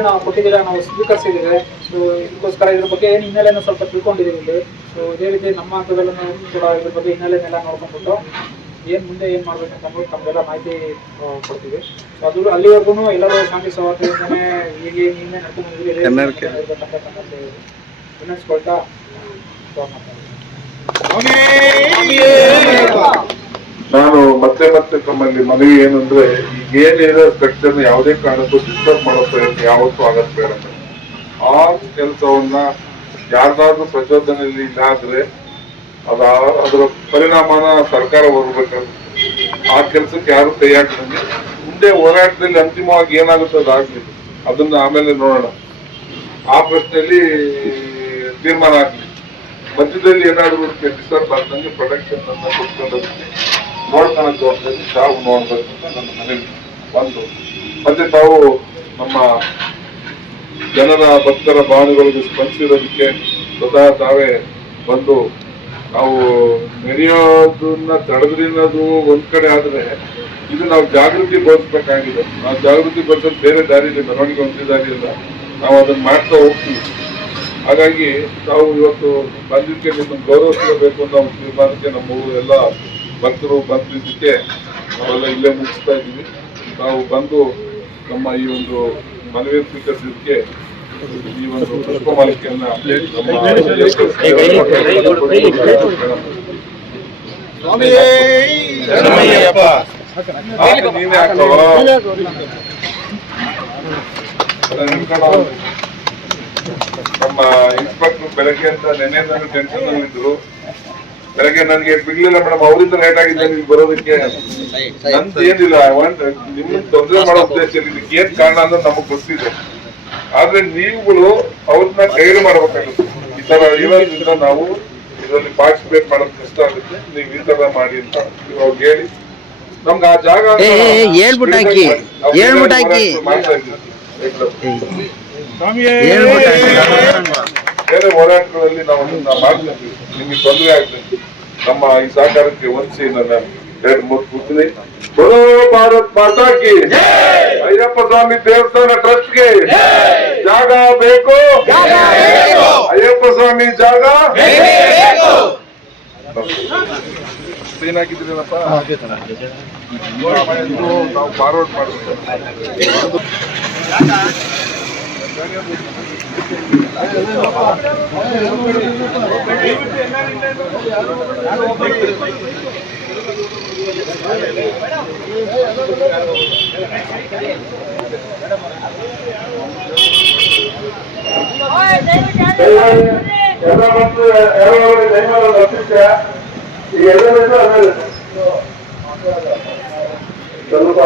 ನಾವು ಕೊಟ್ಟಿದ್ದೀರಾ ನಾವು ಸ್ವೀಕರಿಸಿದ್ದೀವಿ ಸೊ ಇದಕ್ಕೋಸ್ಕರ ಇದ್ರ ಬಗ್ಗೆ ಏನು ಹಿನ್ನೆಲೆಯನ್ನು ಸ್ವಲ್ಪ ತಿಳ್ಕೊಂಡಿದ್ದೀವಿ ಇಲ್ಲಿ. ಸೊ ಇದೇ ರೀತಿ ನಮ್ಮ ಹಂತದಲ್ಲೂ ಕೂಡ ಇದ್ರ ಬಗ್ಗೆ ಹಿನ್ನೆಲೆನೆಲ್ಲ ನೋಡ್ಕೊಂಡ್ಬಿಟ್ಟು ಏನು ಮುಂದೆ ಏನು ಮಾಡ್ಬೇಕು ಅಂತ ನಮಗೆಲ್ಲ ಮಾಹಿತಿ ಕೊಡ್ತೀವಿ. ಸೊ ಅದು ಅಲ್ಲಿವರೆಗೂ ಎಲ್ಲರೂ ಶಾಂತಿ ಸೌಹಾರ್ದದಿಂದನೇ ಹೀಗೆ ಹಿಂದೆ ನಡ್ಕೊಂಡು ಬಂದಿದ್ದೀವಿ, ನಾನು ಮತ್ತೆ ಮತ್ತೆ ತಮ್ಮಲ್ಲಿ ಮನವಿ ಏನಂದ್ರೆ ಏನೇನೋ ಸ್ಟ್ರಕ್ಚರ್ ಯಾವುದೇ ಕಾರಣಕ್ಕೂ ಡಿಸ್ಟರ್ಬ್ ಮಾಡೋ ಪ್ರಯತ್ನ ಯಾವತ್ತೂ ಆಗತ್ತೆ ಬೇಡ. ಆ ಕೆಲಸವನ್ನ ಯಾರ್ದಾದ್ರೂ ಪ್ರಚೋದನೆಯಲ್ಲಿ ಇಲ್ಲಾದ್ರೆ ಅದ ಅದರ ಪರಿಣಾಮನ ಸರ್ಕಾರ ಹೊರಬೇಕಾಗುತ್ತೆ. ಆ ಕೆಲಸಕ್ಕೆ ಯಾರು ಕೈ ಮುಂದೆ ಹೋರಾಟದಲ್ಲಿ ಅಂತಿಮವಾಗಿ ಏನಾಗುತ್ತೆ ಅದಾಗ್ಲಿ. ಅದನ್ನ ಆಮೇಲೆ ನೋಡೋಣ. ಆ ಪ್ರಶ್ನೆಯಲ್ಲಿ ತೀರ್ಮಾನ ಆಗ್ಲಿ. ಮಧ್ಯದಲ್ಲಿ ಏನಾದರೂ ಡಿಸ್ಟರ್ಬ್ ಆಗ್ತಂಗೆ ಪ್ರೊಟೆಕ್ಷನ್ ಅನ್ನ ಕೊಟ್ಕೊಂಡೋದಕ್ಕೆ ನೋಡ್ಕೊಳ್ಳೋ ಜವಾಬ್ದಾರಿ ತಾವು ನೋಡ್ಬೇಕು ಅಂತ ನನ್ನ ಮನವಿ ಬಂದು. ಮತ್ತೆ ತಾವು ನಮ್ಮ ಜನರ ಭಕ್ತರ ಭಾವನೆಗಳಿಗೆ ಸ್ಪಂದಿಸಿರೋದಕ್ಕೆ ಸ್ವತಃ ತಾವೇ ಬಂದು ನಾವು ನೆನೆಯೋದನ್ನ ತಡೆದ್ರಿನ್ನೋದು ಒಂದ್ ಕಡೆ ಆದ್ರೆ ಇದು ನಾವು ಜಾಗೃತಿ ಬರ್ಸ್ಬೇಕಾಗಿದೆ ನಾವು ಜಾಗೃತಿ ಬರ್ಸೋದು ಬೇರೆ ದಾರಿ ಇದೆ ಮೆರವಣಿಗೆ ಒಂದೇ ಇಲ್ಲ ನಾವು ಅದನ್ನ ಮಾಡ್ತಾ ಹೋಗ್ತೀವಿ. ಹಾಗಾಗಿ ತಾವು ಇವತ್ತು ಬಂದಿದ್ದಕ್ಕೆ ನಿಮ್ಮನ್ನು ಗೌರವಿಸಬೇಕು ಅನ್ನೋ ಒಂದು ತೀರ್ಮಾನಕ್ಕೆ ನಮ್ಮ ಎಲ್ಲ ಭಕ್ತರು ಬಂದಿದ್ದಕ್ಕೆ ನಾವೆಲ್ಲ ಇಲ್ಲೇ ಮುಗಿಸ್ತಾ ಇದ್ದೀವಿ ತಾವು ಬಂದು ನಮ್ಮ ಈ ಒಂದು ಮನವಿ ಸ್ವೀಕರಿಸಿದ್ದಕ್ಕೆ ಈ ಒಂದು ಪುಷ್ಪ ಮಾಲಿಕೆಯನ್ನ. ನಮ್ಮ ಇನ್ಸ್ಪೆಕ್ಟರ್ ಬೆಳಗ್ಗೆ ಅಂತ ನೆನ್ನೆ ನಾನು ಟೆನ್ಷನ್ ಇದ್ರು ಬೆಳಗ್ಗೆ ನನಗೆ ಬಿಡ್ಲಿಲ್ಲ ಮೇಡಮ್ ಅವರಿಂದ ಲೇಟ್ ಆಗಿದೆ ನೀವು ಬರೋದಕ್ಕೆ. ನಂದು ಏನಿಲ್ಲ ವಾಂಟ್ ನಿಮ್ಮನ್ನ ತೊಂದರೆ ಮಾಡೋ ಉದ್ದೇಶ ಇದಕ್ಕೆ ಏನ್ ಕಾರಣ ಅಂತ ನಮಗ್ ಗೊತ್ತಿದೆ. ಆದ್ರೆ ನೀವುಗಳು ಅವ್ರನ್ನ ಗೈಡ್ ಮಾಡ್ಬೇಕಾಗುತ್ತೆ. ಈ ತರ ಇರೋದ್ರಿಂದ ನಾವು ಇದರಲ್ಲಿ ಪಾರ್ಟಿಸಿಪೇಟ್ ಮಾಡೋದು ಕಷ್ಟ ಆಗುತ್ತೆ. ನೀವು ಈ ತರ ಮಾಡಿ ಅಂತ ನೀವು ಅವ್ರಿಗೆ ಹೇಳಿ. ನಮ್ಗೆ ಆ ಜಾಗ ಏ, ಏ, ಏ, ಬೇರೆ ಹೋರಾಟಗಳಲ್ಲಿ ನಾವು ಅದನ್ನ ಮಾಡ್ತೀವಿ ನಿಮಗೆ ತೊಂದರೆ ಆಗ್ತದೆ ನಮ್ಮ ಈ ಸಹಕಾರಕ್ಕೆ ವಂಚಿ ನನ್ನ ಎರಡು ಮೂರು ಕೂತಿದೆ ಬರೋ ಭಾರತ್ ಮಾತಾಕಿ ಅಯ್ಯಪ್ಪ ಸ್ವಾಮಿ ದೇವಸ್ಥಾನ ಟ್ರಸ್ಟ್ಗೆ ಜಾಗ ಬೇಕು ಅಯ್ಯಪ್ಪ ಸ್ವಾಮಿ ಜಾಗ ಇದು ನಾವು ಫಾರ್ವರ್ಡ್ ಮಾಡಬೇಕು ಎಲ್ಲ ಮತ್ತು ಎಲ್ಲ ದಯಮಾಡಿ ಎಲ್ಲ ಅದೇ ಸ್ವಲ್ಪ